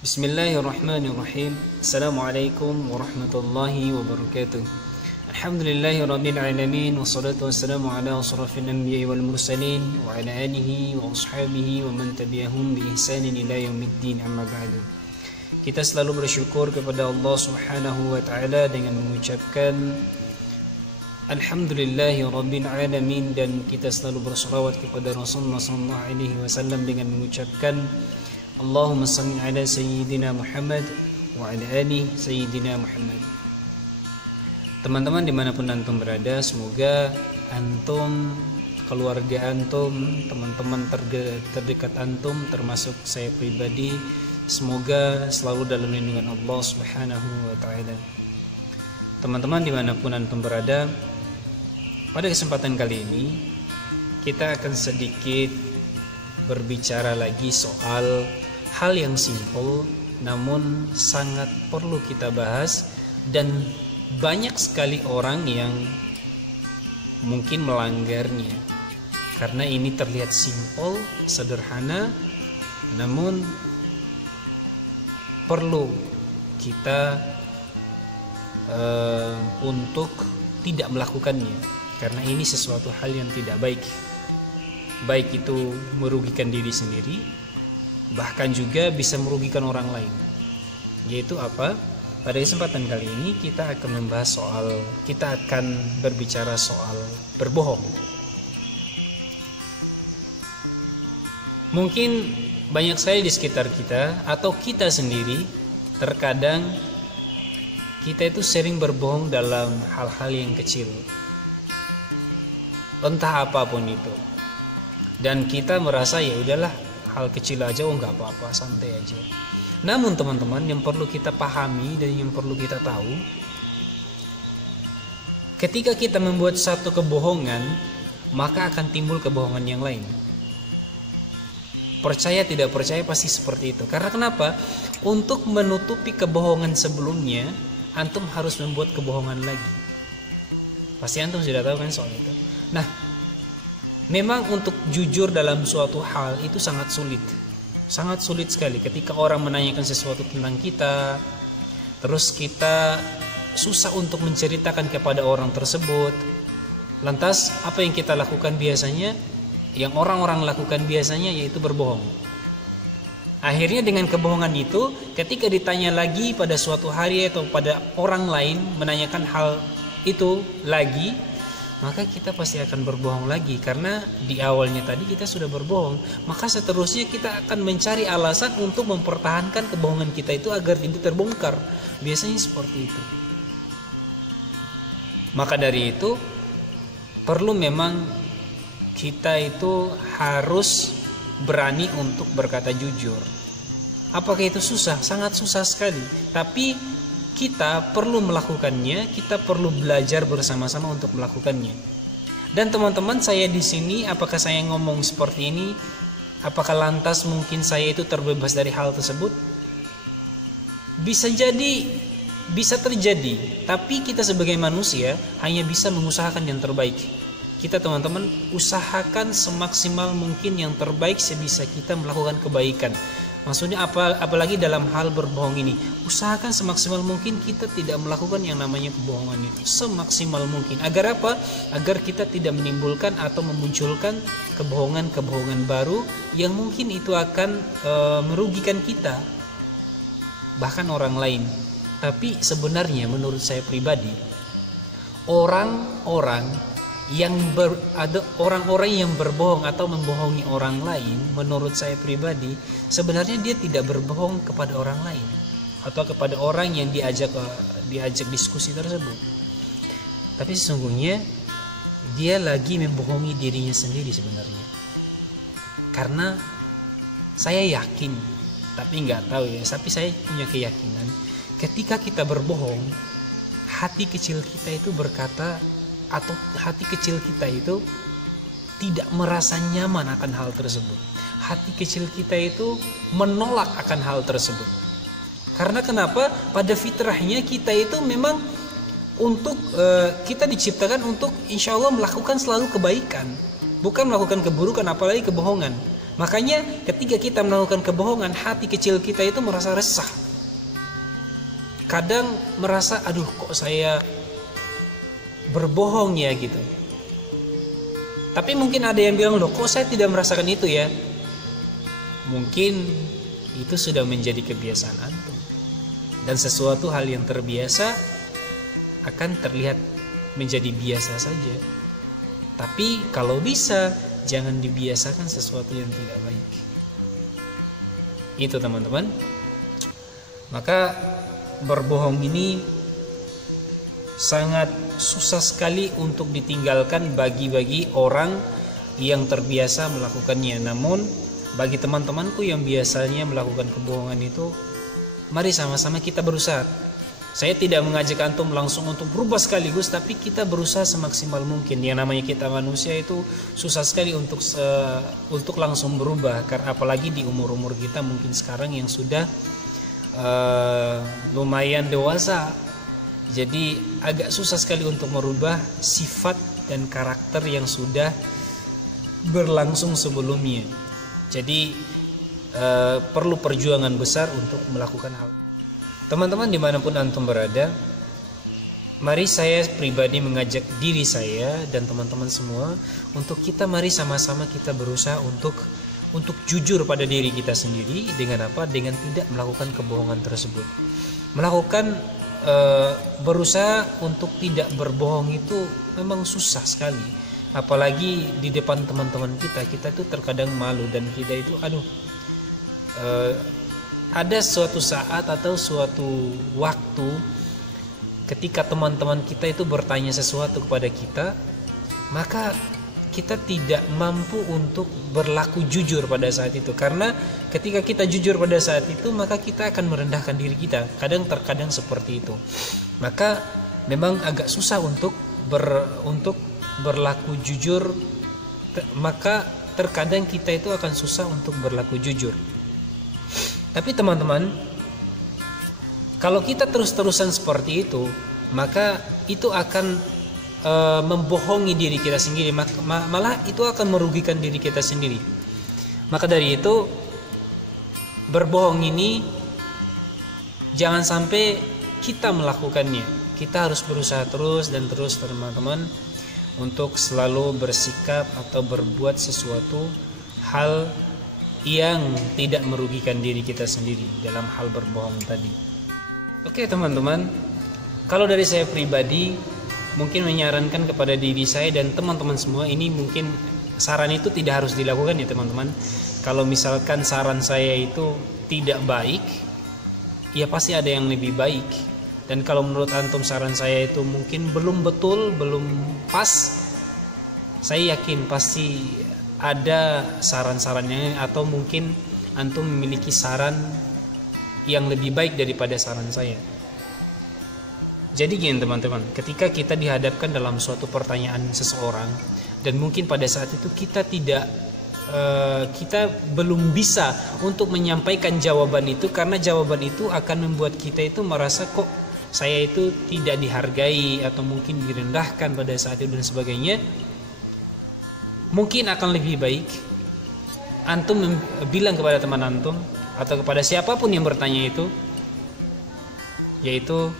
Bismillahirrahmanirrahim. Assalamualaikum warahmatullahi wabarakatuh. Alhamdulillahirabbil alamin wassalatu wassalamu ala asrafil anbiya'i wal mursalin wa ala alihi wa ashabihi wa man tabi'ahum bi ihsanin ila yaumiddin, amma ba'du. Kita selalu bersyukur kepada Allah Subhanahu wa taala dengan mengucapkan Alhamdulillahirabbil alamin, dan kita selalu berselawat kepada Rasulullah sallallahu alaihi wasallam dengan mengucapkan Allahumma salli ala Sayyidina Muhammad wa ala ali Sayyidina Muhammad. Teman-teman dimanapun antum berada, semoga antum, keluarga antum, teman-teman terdekat antum, termasuk saya pribadi, semoga selalu dalam lindungan Allah Subhanahu wa ta'ala. Teman-teman dimanapun antum berada, pada kesempatan kali ini kita akan sedikit berbicara lagi soal hal yang simpel namun sangat perlu kita bahas, dan banyak sekali orang yang mungkin melanggarnya karena ini terlihat simpel, sederhana, namun perlu kita untuk tidak melakukannya karena ini sesuatu hal yang tidak baik. Baik itu merugikan diri sendiri, bahkan juga bisa merugikan orang lain. Yaitu apa? Pada kesempatan kali ini kita akan berbicara soal berbohong. Mungkin banyak sekali di sekitar kita atau kita sendiri, terkadang kita itu sering berbohong dalam hal-hal yang kecil, entah apapun itu. Dan kita merasa ya udahlah, hal kecil aja, nggak apa-apa, santai aja. Namun teman-teman, yang perlu kita pahami dan yang perlu kita tahu, ketika kita membuat satu kebohongan, maka akan timbul kebohongan yang lain. Percaya tidak percaya pasti seperti itu. Karena kenapa? Untuk menutupi kebohongan sebelumnya, antum harus membuat kebohongan lagi. Pasti antum sudah tahu kan soal itu. Nah, memang untuk jujur dalam suatu hal itu sangat sulit sekali. Ketika orang menanyakan sesuatu tentang kita, terus kita susah untuk menceritakan kepada orang tersebut. Lantas apa yang kita lakukan biasanya? Yang orang-orang lakukan biasanya yaitu berbohong. Akhirnya dengan kebohongan itu, ketika ditanya lagi pada suatu hari atau pada orang lain menanyakan hal itu lagi, maka kita pasti akan berbohong lagi. Karena di awalnya tadi kita sudah berbohong, maka seterusnya kita akan mencari alasan untuk mempertahankan kebohongan kita itu agar tidak terbongkar. Biasanya seperti itu. Maka dari itu perlu memang kita itu harus berani untuk berkata jujur. Apakah itu susah? Sangat susah sekali. Tapi kita perlu melakukannya, kita perlu belajar bersama-sama untuk melakukannya. Dan teman-teman, saya di sini, apakah saya ngomong seperti ini, apakah lantas mungkin saya itu terbebas dari hal tersebut? Bisa jadi, bisa terjadi. Tapi kita sebagai manusia hanya bisa mengusahakan yang terbaik. Kita teman-teman usahakan semaksimal mungkin yang terbaik sebisa kita melakukan kebaikan. Maksudnya apalagi dalam hal berbohong ini, usahakan semaksimal mungkin kita tidak melakukan yang namanya kebohongan itu, semaksimal mungkin. Agar apa? Agar kita tidak menimbulkan atau memunculkan kebohongan-kebohongan baru yang mungkin itu akan merugikan kita, bahkan orang lain. Tapi sebenarnya menurut saya pribadi, orang-orang yang berbohong atau membohongi orang lain, menurut saya pribadi, sebenarnya dia tidak berbohong kepada orang lain atau kepada orang yang diajak diskusi tersebut. Tapi sesungguhnya dia lagi membohongi dirinya sendiri sebenarnya. Karena saya yakin, tapi nggak tahu ya, tapi saya punya keyakinan ketika kita berbohong, hati kecil kita itu berkata, atau hati kecil kita itu tidak merasa nyaman akan hal tersebut. Hati kecil kita itu menolak akan hal tersebut. Karena kenapa? Pada fitrahnya kita itu memang kita diciptakan untuk insya Allah melakukan selalu kebaikan, bukan melakukan keburukan, apalagi kebohongan. Makanya ketika kita melakukan kebohongan, hati kecil kita itu merasa resah. Kadang merasa, aduh kok saya berbohong ya gitu. Tapi mungkin ada yang bilang, loh kok saya tidak merasakan itu ya. Mungkin itu sudah menjadi kebiasaan antum. Dan sesuatu hal yang terbiasa akan terlihat menjadi biasa saja. Tapi kalau bisa, jangan dibiasakan sesuatu yang tidak baik. Itu teman-teman. Maka berbohong ini sangat susah sekali untuk ditinggalkan bagi orang yang terbiasa melakukannya. Namun bagi teman-temanku yang biasanya melakukan kebohongan itu, mari sama-sama kita berusaha. Saya tidak mengajak antum langsung untuk berubah sekaligus, tapi kita berusaha semaksimal mungkin. Yang namanya kita manusia itu susah sekali untuk langsung berubah, karena apalagi di umur-umur kita mungkin sekarang yang sudah lumayan dewasa. Jadi agak susah sekali untuk merubah sifat dan karakter yang sudah berlangsung sebelumnya. Jadi perlu perjuangan besar untuk melakukan hal. Teman-teman dimanapun antum berada, mari saya pribadi mengajak diri saya dan teman-teman semua untuk kita mari sama-sama kita berusaha untuk jujur pada diri kita sendiri. Dengan apa? Dengan tidak melakukan kebohongan tersebut. Melakukan berusaha untuk tidak berbohong itu memang susah sekali. Apalagi di depan teman-teman kita itu terkadang malu, dan kita itu ada suatu saat atau suatu waktu ketika teman-teman kita itu bertanya sesuatu kepada kita, maka kita tidak mampu untuk berlaku jujur pada saat itu. Karena ketika kita jujur pada saat itu, maka kita akan merendahkan diri kita. Terkadang seperti itu. Maka memang agak susah untuk berlaku jujur. Maka terkadang kita itu akan susah untuk berlaku jujur. Tapi teman-teman, kalau kita terus-terusan seperti itu, maka itu akan membohongi diri kita sendiri, malah itu akan merugikan diri kita sendiri. Maka dari itu, berbohong ini jangan sampai kita melakukannya. Kita harus berusaha terus dan terus teman-teman untuk selalu bersikap atau berbuat sesuatu hal yang tidak merugikan diri kita sendiri dalam hal berbohong tadi. Oke teman-teman, kalau dari saya pribadi mungkin menyarankan kepada diri saya dan teman-teman semua, ini mungkin saran itu tidak harus dilakukan ya teman-teman. Kalau misalkan saran saya itu tidak baik, ya pasti ada yang lebih baik. Dan kalau menurut antum saran saya itu mungkin belum betul, belum pas, saya yakin pasti ada saran-sarannya, atau mungkin antum memiliki saran yang lebih baik daripada saran saya. Jadi gini teman-teman, ketika kita dihadapkan dalam suatu pertanyaan seseorang, dan mungkin pada saat itu kita belum bisa untuk menyampaikan jawaban itu, karena jawaban itu akan membuat kita itu merasa kok saya itu tidak dihargai atau mungkin direndahkan pada saat itu dan sebagainya. Mungkin akan lebih baik antum bilang kepada teman antum atau kepada siapapun yang bertanya itu, yaitu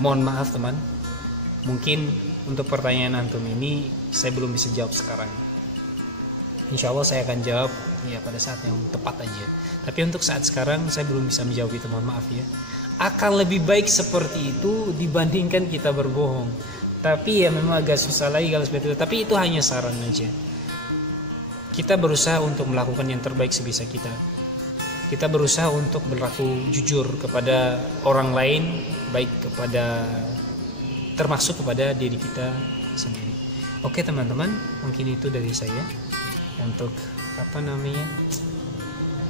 mohon maaf teman, mungkin untuk pertanyaan antum ini saya belum bisa jawab sekarang. Insya Allah saya akan jawab ya pada saat yang tepat aja. Tapi untuk saat sekarang saya belum bisa menjawab itu, mohon maaf ya. Akan lebih baik seperti itu dibandingkan kita berbohong. Tapi ya memang agak susah lagi kalau seperti itu. Tapi itu hanya saran aja. Kita berusaha untuk melakukan yang terbaik sebisa kita. Kita berusaha untuk berlaku jujur kepada orang lain, baik termasuk kepada diri kita sendiri. Oke teman-teman, mungkin itu dari saya untuk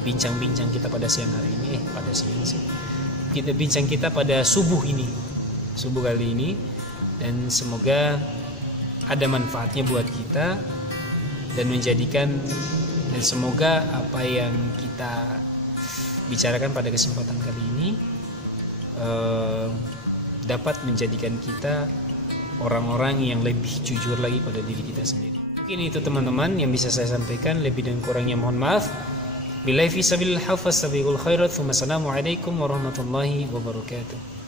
bincang-bincang kita pada siang hari ini. Pada siang sih. Bincang kita pada subuh kali ini. Dan semoga ada manfaatnya buat kita dan semoga apa yang kita bicarakan pada kesempatan kali ini dapat menjadikan kita orang-orang yang lebih jujur lagi pada diri kita sendiri. Mungkin itu teman-teman yang bisa saya sampaikan, lebih dan kurangnya mohon maaf. Billahi fi sabilillah, fastabiqul khairat. Wassalamualaikum warahmatullahi wabarakatuh.